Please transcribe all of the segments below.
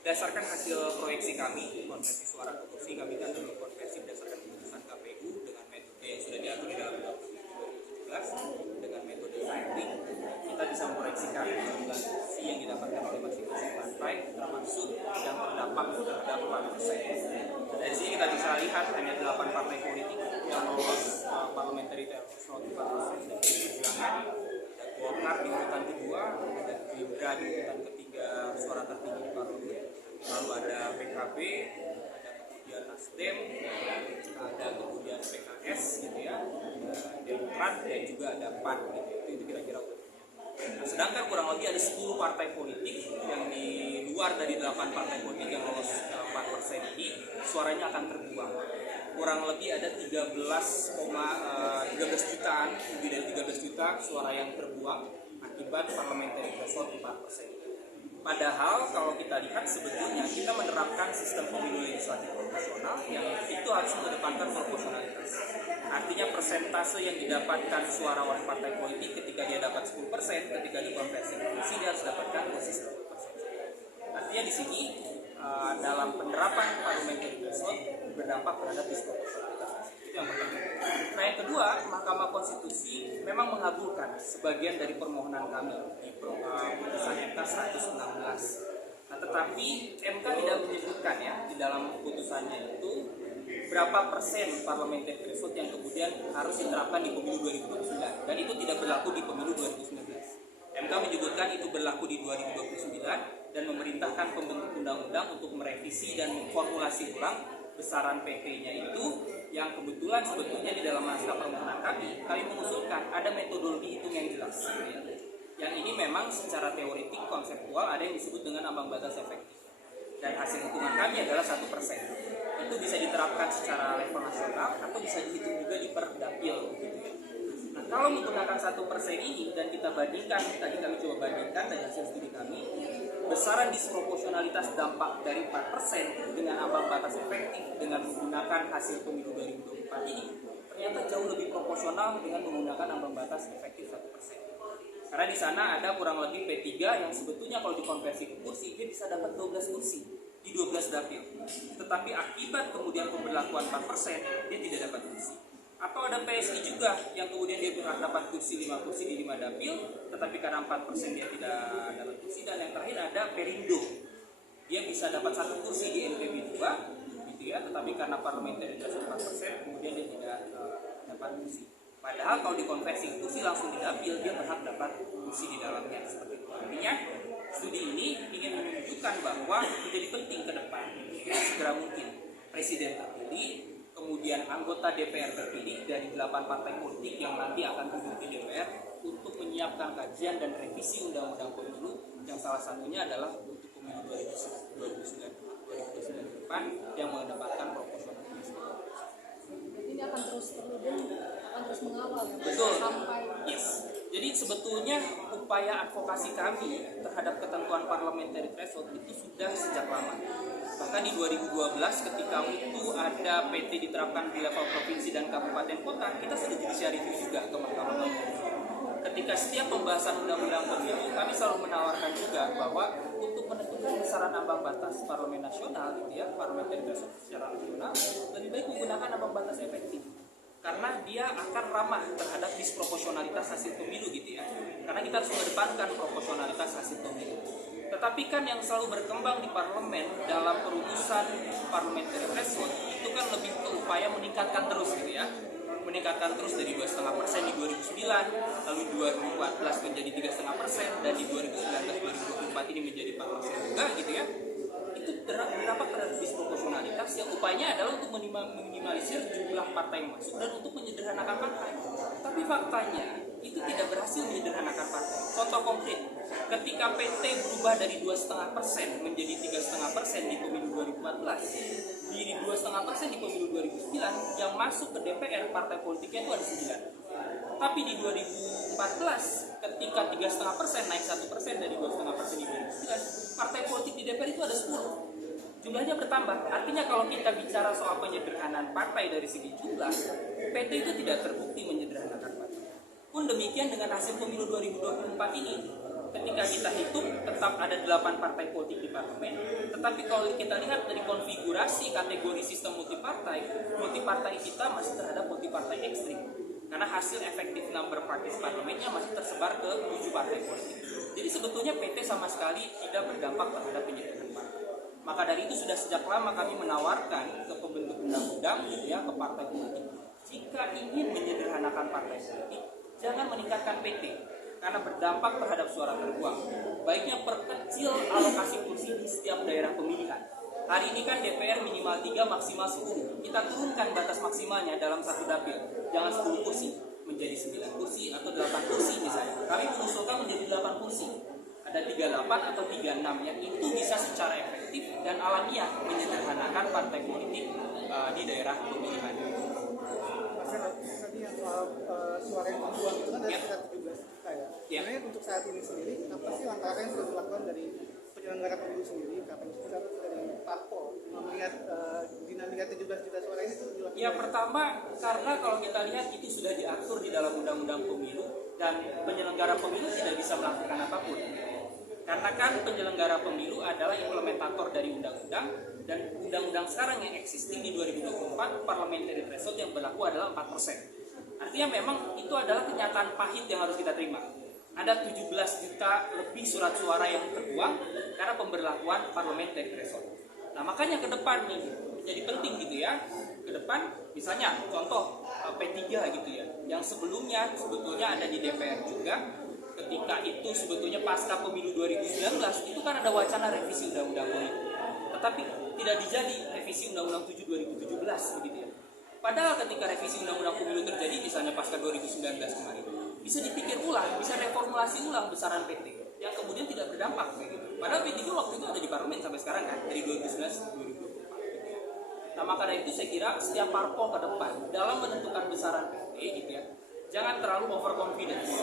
Berdasarkan hasil proyeksi kami, konversi suara ke kursi kami kan adalah konversi berdasarkan keputusan KPU dengan metode yang sudah diatur di dalam Undang-Undang 2017 dengan metode sampling. Kita bisa memproyeksikan jumlah kursi yang didapatkan oleh masing-masing partai termasuk yang terdampak terhadap 4%. Dari sini kita bisa lihat hanya 8 partai politik yang lolos parliamentary threshold 4% dan Perjuangan, ada Golkar di urutan kedua, ada Gerindra di urutan ketiga suara tertinggi di parlemen, lalu ada PKB, ada kemudian Nasdem, ada kemudian PKS gitu ya, ada Demokrat dan juga ada PAN gitu. Itu kira-kira urutannya. Nah, sedangkan kurang lebih ada 10 partai politik yang di luar dari 8 partai politik yang lolos 4% ini suaranya akan terbuang. Kurang lebih ada 13 jutaan, lebih dari 13 juta suara yang terbuang akibat parliamentary threshold 4%. Padahal kalau kita lihat sebetulnya kita menerapkan sistem pemilu legislatif proporsional yang itu harus mengedepankan proporsionalitas. Artinya persentase yang didapatkan suara oleh partai politik ketika dia dapat 10%, ketika dikonversi ke kursi dia harus dapatkan kursi 100%. Artinya di sini dalam penerapan parliamentary threshold berdampak terhadap disproporsionalitas. Itu yang pertama. Nah yang kedua, Mahkamah Konstitusi memang mengabulkan sebagian dari permohonan kami di putusan MK 116. Nah tetapi MK tidak menyebutkan ya di dalam putusannya itu berapa persen parliamentary threshold yang kemudian harus diterapkan di pemilu 2029 dan itu tidak berlaku di pemilu 2019. MK menyebutkan itu berlaku di 2029 dan memerintahkan pembentuk undang-undang untuk merevisi dan memformulasi ulang besaran PT-nya itu yang kebetulan sebetulnya di dalam naskah permohonan kami mengusulkan ada metodologi hitung yang jelas. Yang ini memang secara teoretik konseptual ada yang disebut dengan ambang batas efektif dan hasil hitungan kami adalah 1%. Itu bisa diterapkan secara level nasional atau bisa dihitung juga di per dapil gitu ya. Nah kalau menggunakan 1% ini dan kita bandingkan, tadi kami coba bandingkan dari hasil studi kami, besaran disproporsionalitas dampak dari 4% dengan ambang batas efektif dengan menggunakan hasil pemilu 2024 ini ternyata jauh lebih proporsional dengan menggunakan ambang batas efektif 1%. Karena di sana ada kurang lebih P3 yang sebetulnya kalau dikonversi ke kursi dia bisa dapat 12 kursi di 12 dapil. Tetapi akibat kemudian pemberlakuan 4% dia tidak dapat kursi. Atau ada PSI juga yang kemudian dia berhak dapat kursi 5 kursi di 5 dapil, tetapi karena 4% dia tidak dapat kursi. Dan yang terakhir ada Perindo, dia bisa dapat 1 kursi di NPB 2 gitu ya, tetapi karena parliamentary threshold 4% kemudian dia tidak dapat kursi. Padahal kalau dikonversi kursi langsung di dapil dia berhak dapat kursi di dalamnya seperti itu. Artinya studi ini ingin menunjukkan bahwa menjadi penting ke depan segera mungkin presiden terpilih, kemudian anggota DPR terpilih dari 8 partai politik yang nanti akan duduk di DPR untuk menyiapkan kajian dan revisi undang-undang pemilu yang salah satunya adalah untuk pemilu 2029 ke depan yang mengedepankan proporsionalitas. Ini akan terus mengawal ya, betul sampai yes. Jadi sebetulnya upaya advokasi kami terhadap ketentuan parliamentary threshold itu sudah sejak lama. Bahkan di 2012 ketika itu ada PT diterapkan di level provinsi dan kabupaten kota, kita sudah judicial review juga ke Mahkamah Konstitusi. Ketika setiap pembahasan undang-undang pemilu, kami selalu menawarkan juga bahwa untuk menentukan besaran ambang batas parlemen nasional, gitu ya, parliamentary threshold secara nasional, lebih baik menggunakan ambang batas efektif. Karena dia akan ramah terhadap disproporsionalitas hasil pemilu gitu ya. Karena kita harus mengedepankan proporsionalitas hasil pemilu. Tetapi kan yang selalu berkembang di parlemen dalam perumusan parliamentary threshold itu kan lebih ke upaya meningkatkan terus gitu ya. Meningkatkan terus dari 2,5% di 2009, lalu 2014 menjadi 3,5% dan di 2019-2024 ini menjadi 4% juga gitu ya. Itu berdampak terhadap disproporsionalitas yang upayanya adalah untuk meminimalisir jumlah partai yang masuk dan untuk menyederhanakan partai. Tapi faktanya itu tidak berhasil menyederhanakan partai. Contoh konkret, ketika PT berubah dari 2,5% menjadi 3,5% di pemilu 2014, di 2,5% di pemilu 2009 yang masuk ke DPR partai politiknya itu ada 9. Tapi di 2014 ketika 3,5% naik 1% dari 2,5% di 2009, partai politik di DPR itu ada 10. Jumlahnya bertambah. Artinya kalau kita bicara soal penyederhanaan partai dari segi jumlah, PT itu tidak terbukti menyederhanakan partai. Pun demikian dengan hasil pemilu 2024 ini, ketika kita hitung tetap ada 8 partai politik di parlemen, Tetapi kalau kita lihat dari konfigurasi kategori sistem multipartai kita masih terhadap multipartai ekstrim. Karena hasil efektif number parties parlemennya masih tersebar ke 7 partai politik. Jadi sebetulnya PT sama sekali tidak berdampak terhadap penyederhanaan partai. Maka dari itu sudah sejak lama kami menawarkan ke pembentuk undang-undang gitu ya, ke partai politik, jika ingin menyederhanakan partai politik, jangan meningkatkan PT karena berdampak terhadap suara terbuang. Baiknya perkecil alokasi kursi di setiap daerah pemilihan. Hari ini kan DPR minimal 3 maksimal 10. Kita turunkan batas maksimalnya dalam satu dapil. Jangan 10 kursi, menjadi 9 kursi atau 8 kursi misalnya. Kami mengusulkan menjadi 8 kursi. Ada 38 atau 36 yang itu bisa secara efektif dan alamiah menyederhanakan partai politik di daerah pemilihan. Tadi yang soal suara yang terbuang itu kan dari sekitar 17 juta ya. Sebenarnya untuk saat ini sendiri, apa sih langkah yang sudah dilakukan dari penyelenggara pemilu sendiri, KPU atau dari parpol melihat dinamika 17 juta suara ini sudah dilakukan? Ya pertama, karena kalau kita lihat itu sudah diatur di dalam undang-undang pemilu dan penyelenggara pemilu tidak bisa melakukan apapun. Karena kan penyelenggara pemilu adalah implementator dari undang-undang dan undang-undang sekarang yang existing di 2024 parliamentary threshold yang berlaku adalah 4%. Artinya memang itu adalah kenyataan pahit yang harus kita terima. Ada 17 juta lebih surat suara yang terbuang karena pemberlakuan parliamentary threshold. Nah makanya ke depan nih jadi penting gitu ya. Ke depan misalnya contoh P3 gitu ya, yang sebelumnya sebetulnya ada di DPR juga. Ketika itu sebetulnya pasca pemilu 2019 itu kan ada wacana revisi undang-undang pemilu. Tetapi tidak dijadi revisi undang-undang 7 2017 begitu ya. Padahal ketika revisi undang-undang pemilu terjadi misalnya pasca 2019 kemarin, bisa dipikir ulang, bisa reformulasi ulang besaran PT yang kemudian tidak berdampak gitu. Padahal P3 waktu itu ada di parlemen sampai sekarang kan dari 2019 2024. Nah maka dari itu saya kira setiap parpol ke depan dalam menentukan besaran PT gitu ya, jangan terlalu overconfidence.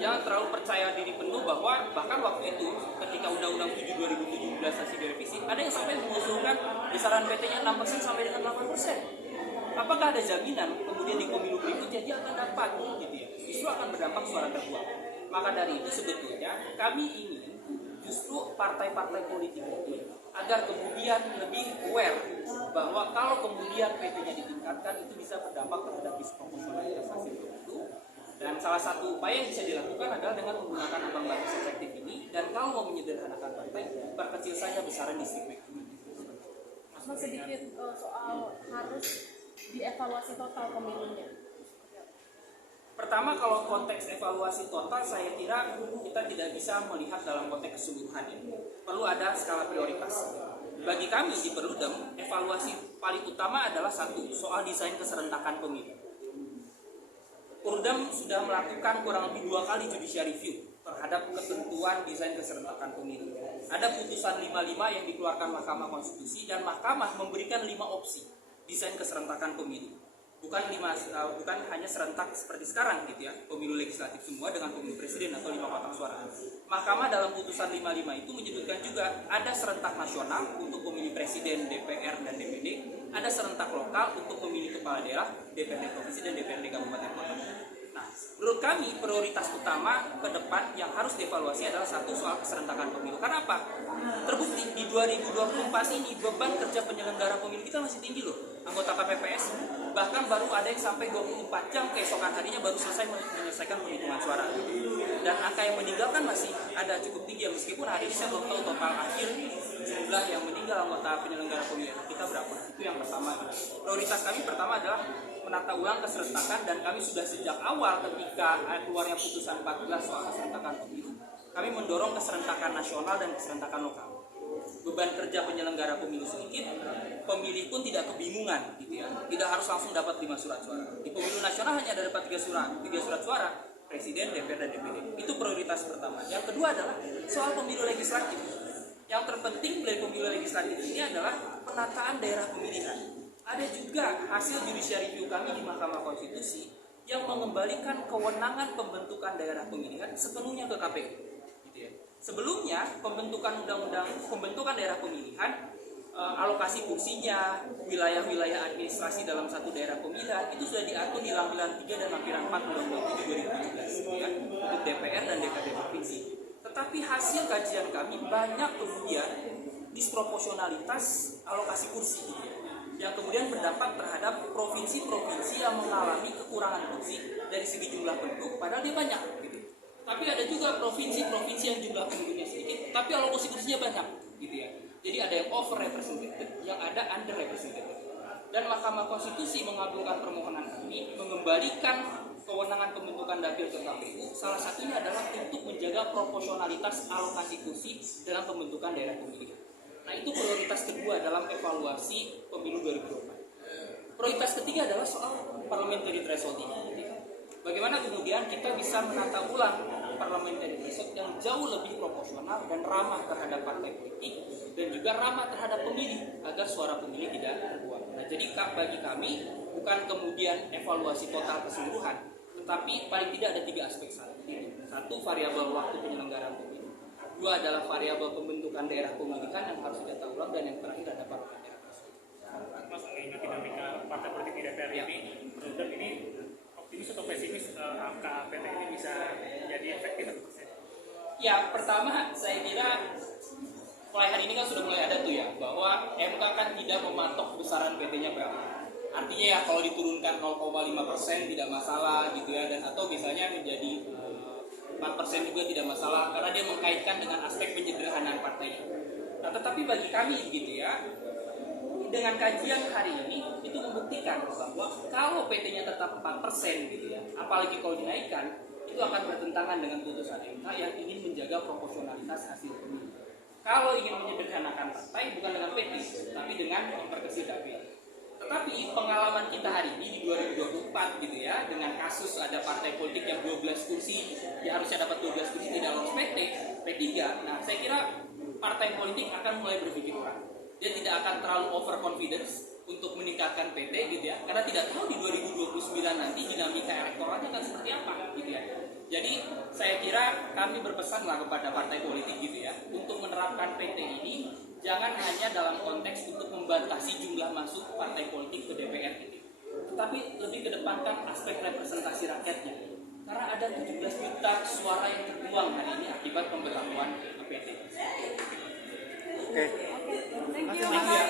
Jangan terlalu percaya diri penuh bahwa bahkan waktu itu ketika Undang-Undang 7 2017 hasil direvisi, ada yang sampai mengusulkan besaran PT-nya 6% sampai dengan 8%. Apakah ada jaminan kemudian di pemilu berikutnya dia akan dapat gitu ya? Justru akan berdampak suara terbuang. Maka dari itu sebetulnya kami ingin justru partai-partai politik itu agar kemudian lebih aware bahwa kalau kemudian PT-nya ditingkatkan itu bisa berdampak terhadap disproporsionalitas hasil pemilu. Dan salah satu upaya yang bisa dilakukan adalah dengan menggunakan ambang batas efektif ini. Dan kalau mau menyederhanakan partai, perkecil saja besaran district. Mas sedikit soal harus dievaluasi total pemilunya. Pertama kalau konteks evaluasi total saya kira kita tidak bisa melihat dalam konteks keseluruhan ya. Perlu ada skala prioritas. Bagi kami di Perludem, evaluasi paling utama adalah satu, soal desain keserentakan pemilu. Perludem sudah melakukan kurang lebih 2 kali judicial review terhadap ketentuan desain keserentakan pemilu. Ada putusan 55 yang dikeluarkan Mahkamah Konstitusi dan Mahkamah memberikan 5 opsi desain keserentakan pemilu. Bukan hanya serentak seperti sekarang gitu ya, pemilu legislatif semua dengan pemilu presiden atau 5 kotak suara. Mahkamah dalam putusan 55 itu menyebutkan juga ada serentak nasional untuk pemilih presiden, DPR dan DPD, ada serentak lokal untuk pemilih kepala daerah, DPRD provinsi dan DPRD kabupaten kota. Nah, menurut kami prioritas utama ke depan yang harus dievaluasi adalah satu soal keserentakan pemilu. Karena apa? Terbukti di 2024 ini beban kerja penyelenggara pemilu kita masih tinggi loh. Anggota KPPS bahkan baru ada yang sampai 24 jam keesokan harinya baru selesai menyelesaikan penghitungan suara. Dan angka yang meninggal kan masih ada cukup tinggi ya, meskipun hari ini saya belum tahu total akhir jumlah yang meninggal anggota penyelenggara pemilu kita berapa. Itu yang pertama. Prioritas kami pertama adalah menata ulang keserentakan dan kami sudah sejak awal ketika keluarnya putusan 14 soal keserentakan pemilu, kami mendorong keserentakan nasional dan keserentakan lokal. Beban kerja penyelenggara pemilu sedikit, pemilih pun tidak kebingungan gitu ya. Tidak harus langsung dapat 5 surat suara. Di pemilu nasional hanya ada dapat 3 surat suara, presiden, DPR dan DPD. Itu prioritas pertama. Yang kedua adalah soal pemilu legislatif. Yang terpenting dari pemilu legislatif ini adalah penataan daerah pemilihan. Ada juga hasil judicial review kami di Mahkamah Konstitusi yang mengembalikan kewenangan pembentukan daerah pemilihan sepenuhnya ke KPU. Gitu ya. Sebelumnya pembentukan daerah pemilihan, alokasi kursinya, wilayah-wilayah administrasi dalam satu daerah pemilihan itu sudah diatur di lampiran 3 dan lampiran 4 Undang-Undang 7 2017 ya, untuk DPR dan DPRD provinsi. Tetapi hasil kajian kami banyak kemudian di disproporsionalitas alokasi kursi gitu ya, yang kemudian berdampak terhadap provinsi-provinsi yang mengalami kekurangan kursi dari segi jumlah penduduk, padahal dia banyak gitu. Tapi ada juga provinsi-provinsi yang jumlah penduduknya sedikit, tapi alokasi kursinya banyak gitu ya. Jadi ada yang over represented, yang ada under represented. Dan Mahkamah Konstitusi mengabulkan permohonan kami mengembalikan kewenangan pembentukan dapil ke KPU. Salah satunya adalah untuk menjaga proporsionalitas alokasi kursi dalam pembentukan daerah pemilihan. Nah, itu prioritas kedua dalam evaluasi pemilu 2024. Prioritas ketiga adalah soal parliamentary threshold ini. Bagaimana kemudian kita bisa menata ulang parliamentary threshold yang jauh lebih proporsional dan ramah terhadap partai politik dan juga ramah terhadap pemilih agar suara pemilih tidak terbuang. Nah, jadi bagi kami bukan kemudian evaluasi total keseluruhan, tetapi paling tidak ada 3 aspek saat ini. 1, variabel waktu penyelenggaraan pemilu. 2 adalah variabel pembentukan daerah pemilihan yang harus ditata ulang, dan yang terakhir ada parliamentary threshold. Mas, mengingat dinamika partai politik di DPR ini, menurut ini optimis atau pesimis angka PT ini bisa jadi efektif atau tidak? Ya, pertama saya kira mulai hari ini kan sudah mulai ada tuh ya, bahwa MK kan tidak mematok besaran PT-nya berapa. Artinya ya kalau diturunkan 0,5% tidak masalah gitu ya, dan atau misalnya menjadi 4% juga tidak masalah karena dia mengkaitkan dengan aspek penyederhanaan partainya. Nah, tetapi bagi kami gitu ya, dengan kajian hari ini itu membuktikan bahwa kalau PT-nya tetap 4% gitu ya, apalagi kalau dinaikkan, itu akan bertentangan dengan putusan MK yang ingin menjaga proporsionalitas hasil pemilu. Kalau ingin menyederhanakan partai bukan dengan PT, tapi dengan memperkecil dapil. Tetapi pengalaman kita hari ini di 2024 gitu ya, dengan kasus ada partai politik yang 12 kursi, ya harusnya dapat 12 kursi tidak lolos P3. Nah, saya kira partai politik akan mulai berpikir ulang. Dia tidak akan terlalu overconfidence untuk meningkatkan PT gitu ya, karena tidak tahu di 2029 nanti dinamika elektoralnya akan seperti apa gitu ya. Jadi saya kira kami berpesanlah kepada partai politik gitu ya, untuk menerapkan PT ini jangan hanya dalam konteks untuk membatasi jumlah masuk partai politik ke DPR gitu, tetapi lebih kedepankan aspek representasi rakyatnya. Karena ada 17 juta suara yang terbuang hari ini akibat pemberlakuan PT. Oke. Thank you.